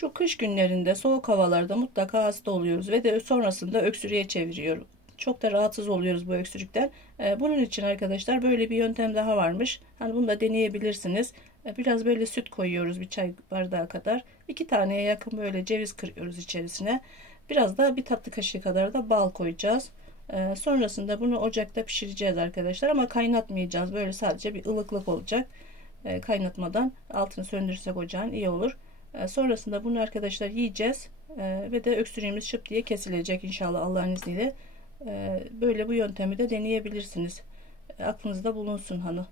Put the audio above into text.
Şu kış günlerinde soğuk havalarda mutlaka hasta oluyoruz ve de sonrasında öksürüğe çeviriyor. Çok da rahatsız oluyoruz bu öksürükten. Bunun için arkadaşlar böyle bir yöntem daha varmış. Hani bunu da deneyebilirsiniz. Biraz böyle süt koyuyoruz, bir çay bardağı kadar. 2 taneye yakın böyle ceviz kırıyoruz içerisine. Biraz da bir tatlı kaşığı kadar da bal koyacağız. Sonrasında bunu ocakta pişireceğiz arkadaşlar, ama kaynatmayacağız. Böyle sadece bir ılıklık olacak. Kaynatmadan altını söndürsek ocağın iyi olur. Sonrasında bunu arkadaşlar yiyeceğiz. Ve de öksürüğümüz şıp diye kesilecek inşallah Allah'ın izniyle. Böyle bu yöntemi de deneyebilirsiniz. Aklınızda bulunsun hanı.